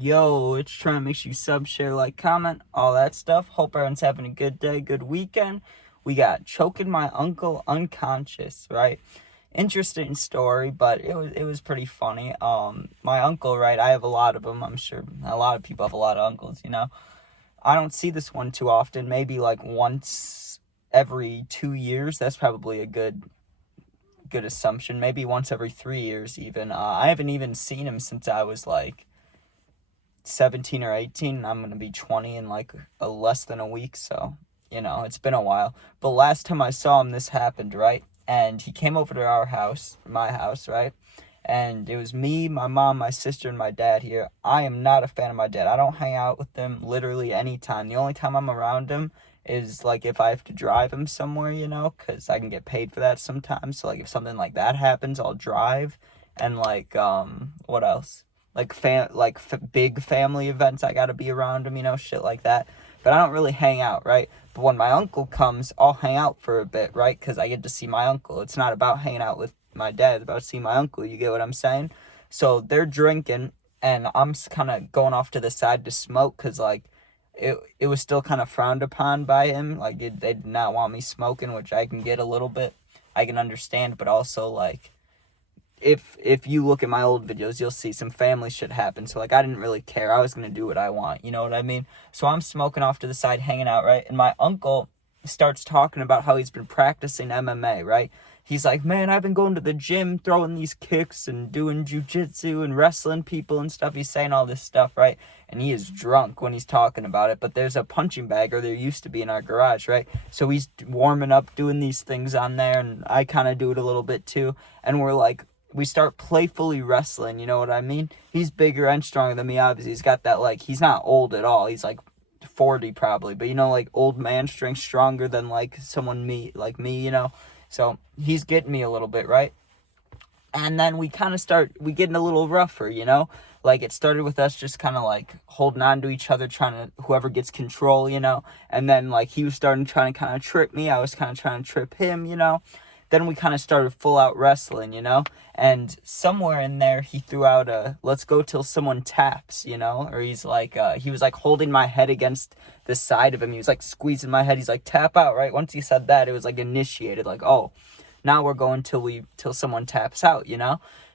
Yo, it's trying to make sure you sub, share, like, comment, all that stuff. Hope everyone's having a good day, good weekend. We got choking my uncle unconscious, right? Interesting story, but it was pretty funny. My uncle, right? I have a lot of them. I'm sure a lot of people have a lot of uncles. I don't see this one too often. Maybe like once every 2 years. That's probably a good assumption. Maybe once every 3 years even. I haven't even seen him since I was like 17 or 18. I'm going to be 20 in like less than a week. So, it's been a while. But last time I saw him, this happened, right? And he came over to my house, right? And it was me, my mom, my sister, and my dad here. I am not a fan of my dad. I don't hang out with him literally anytime. The only time I'm around him is like if I have to drive him somewhere, because I can get paid for that sometimes. So like if something like that happens, I'll drive. And like what else? Like big family events, I gotta be around him, shit like that. But I don't really hang out, right? But when my uncle comes, I'll hang out for a bit, right? Because I get to see my uncle. It's not about hanging out with my dad. It's about seeing my uncle. You get what I'm saying? So they're drinking, and I'm kind of going off to the side to smoke because, like, it was still kind of frowned upon by him. Like, they did not want me smoking, which I can get a little bit. I can understand, but also, like, if you look at my old videos, you'll see some family shit happen. So, like, I didn't really care. I was going to do what I want. You know what I mean? So I'm smoking off to the side, hanging out, right? And my uncle starts talking about how he's been practicing MMA, right? He's like, man, I've been going to the gym, throwing these kicks and doing jujitsu and wrestling people and stuff. He's saying all this stuff, right? And he is drunk when he's talking about it. But there's a punching bag, or there used to be, in our garage, right? So he's warming up, doing these things on there. And I kind of do it a little bit too. And we start playfully wrestling, you know what I mean? He's bigger and stronger than me, obviously. He's got that, like, he's not old at all. He's, like, 40 probably. But, like, old man strength, stronger than, like, like me. So he's getting me a little bit, right? And then we kind of we getting a little rougher, Like, it started with us just kind of, like, holding on to each other, trying to, whoever gets control, And then, like, he was trying to kind of trip me. I was kind of trying to trip him, Then we kind of started full out wrestling, And somewhere in there, he threw out let's go till someone taps, Or he was like holding my head against the side of him. He was like squeezing my head. He's like, tap out, right? Once he said that, it was like initiated, like, oh, now we're going till someone taps out,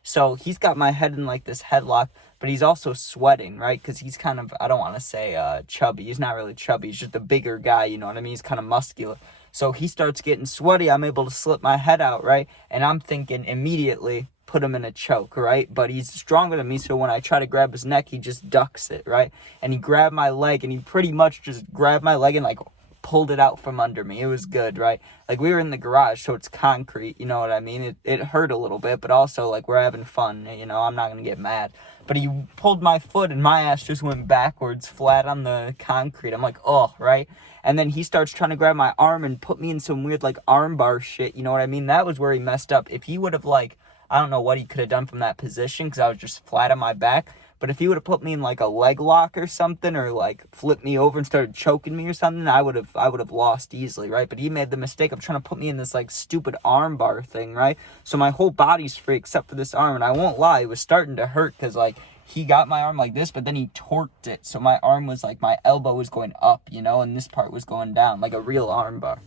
So he's got my head in like this headlock, but he's also sweating, right? Because he's kind of, I don't want to say chubby. He's not really chubby. He's just a bigger guy, you know what I mean? He's kind of muscular. So he starts getting sweaty. I'm able to slip my head out, right? And I'm thinking immediately put him in a choke, right? But he's stronger than me, so when I try to grab his neck, he just ducks it, right? And he grabbed my leg, and he pretty much just grabbed my leg and, like, pulled it out from under me. It was good, right? Like, we were in the garage, so it's concrete, you know what I mean? It hurt a little bit, but also, like, we're having fun, I'm not gonna get mad. But he pulled my foot, and my ass just went backwards, flat on the concrete. I'm like, oh, right? And then he starts trying to grab my arm and put me in some weird, like, arm bar shit, you know what I mean? That was where he messed up. If he would have, like, I don't know what he could have done from that position, because I was just flat on my back. But if he would have put me in, like, a leg lock or something, or, like, flipped me over and started choking me or something, I would have lost easily, right? But he made the mistake of trying to put me in this, like, stupid arm bar thing, right? So my whole body's free except for this arm, and I won't lie, it was starting to hurt, because, like, he got my arm like this, but then he torqued it, so my arm was, like, my elbow was going up, and this part was going down, like a real arm bar.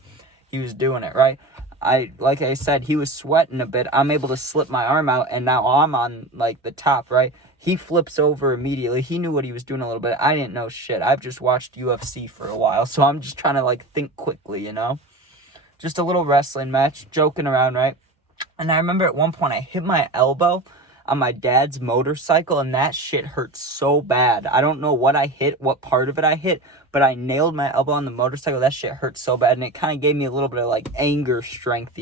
He was doing it, right? Like I said, he was sweating a bit. I'm able to slip my arm out, and now I'm on, like, the top, right? He flips over immediately. He knew what he was doing a little bit. I didn't know shit. I've just watched UFC for a while, so I'm just trying to, like, think quickly, Just a little wrestling match, joking around, right? And I remember at one point I hit my elbow on my dad's motorcycle, and that shit hurt so bad. I don't know what I hit, what part of it I hit, but I nailed my elbow on the motorcycle. That shit hurt so bad, and it kind of gave me a little bit of, like, anger strength,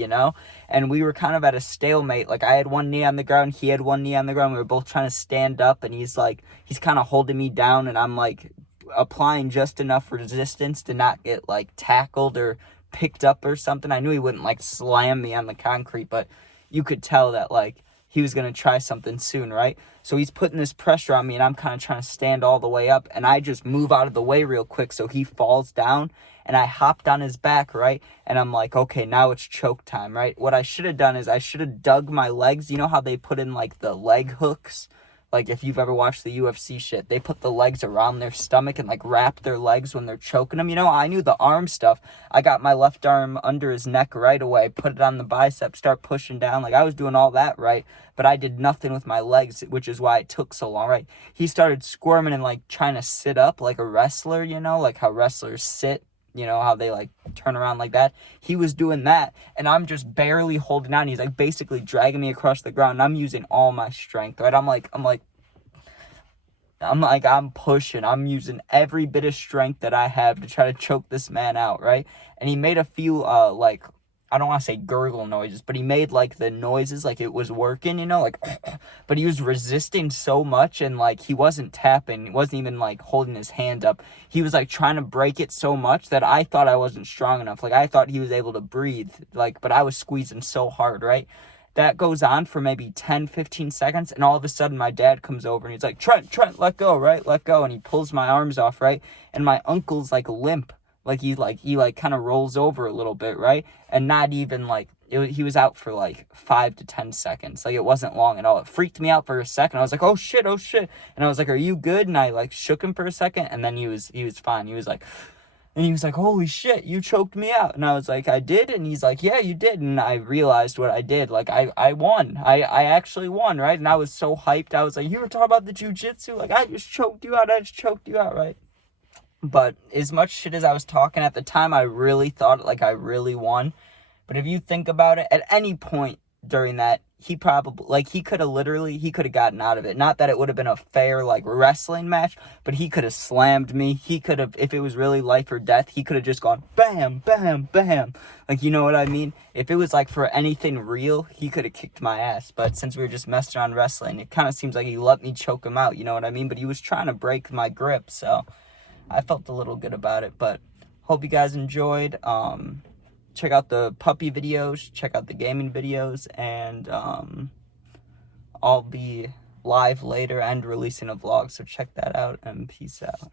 And we were kind of at a stalemate. Like, I had one knee on the ground, he had one knee on the ground. We were both trying to stand up, and he's kind of holding me down, and I'm, like, applying just enough resistance to not get, like, tackled or picked up or something. I knew he wouldn't, like, slam me on the concrete, but you could tell that, like, he was going to try something soon, right? So he's putting this pressure on me, and I'm kind of trying to stand all the way up, and I just move out of the way real quick so he falls down, and I hopped on his back, right? And I'm like, okay, now it's choke time, right? What I should have done is I should have dug my legs. You know how they put in, like, the leg hooks, like, if you've ever watched the UFC shit, they put the legs around their stomach and, like, wrap their legs when they're choking them. You know, I knew the arm stuff. I got my left arm under his neck right away, put it on the bicep, start pushing down. Like, I was doing all that right, but I did nothing with my legs, which is why it took so long, right? He started squirming and, like, trying to sit up like a wrestler, you know, like how wrestlers sit. You know, how they, like, turn around like that. He was doing that, and I'm just barely holding on. He's, like, basically dragging me across the ground, and I'm using all my strength, right? I'm pushing. I'm using every bit of strength that I have to try to choke this man out, right? And he made a few, like, I don't want to say gurgle noises, but he made, like, the noises like it was working, you know, like, but he was resisting so much, and, like, he wasn't tapping. He wasn't even, like, holding his hand up. He was, like, trying to break it so much that I thought I wasn't strong enough. Like, I thought he was able to breathe, like, but I was squeezing so hard, right? That goes on for maybe 10, 15 seconds, and all of a sudden my dad comes over, and he's like, Trent, let go, right? Let go, and he pulls my arms off, right? And my uncle's, like, limp. Like, he kind of rolls over a little bit, right? And not even, like, he was out for, like, 5 to 10 seconds. Like, it wasn't long at all. It freaked me out for a second. I was like, oh, shit. And I was like, are you good? And I, like, shook him for a second, and then he was fine. He was like, holy shit, you choked me out. And I was like, I did? And he's like, yeah, you did. And I realized what I did. Like, I won. I actually won, right? And I was so hyped. I was like, you were talking about the jujitsu? Like, I just choked you out, right? But as much shit as I was talking at the time, I really thought, like, I really won. But if you think about it, at any point during that, he probably, like, he could have gotten out of it. Not that it would have been a fair, like, wrestling match, but he could have slammed me. He could have, if it was really life or death, he could have just gone bam, bam, bam. Like, you know what I mean? If it was, like, for anything real, he could have kicked my ass. But since we were just messing around wrestling, it kind of seems like he let me choke him out, you know what I mean? But he was trying to break my grip, so I felt a little good about it. But hope you guys enjoyed. Check out the puppy videos, check out the gaming videos, and I'll be live later and releasing a vlog, so check that out, and peace out.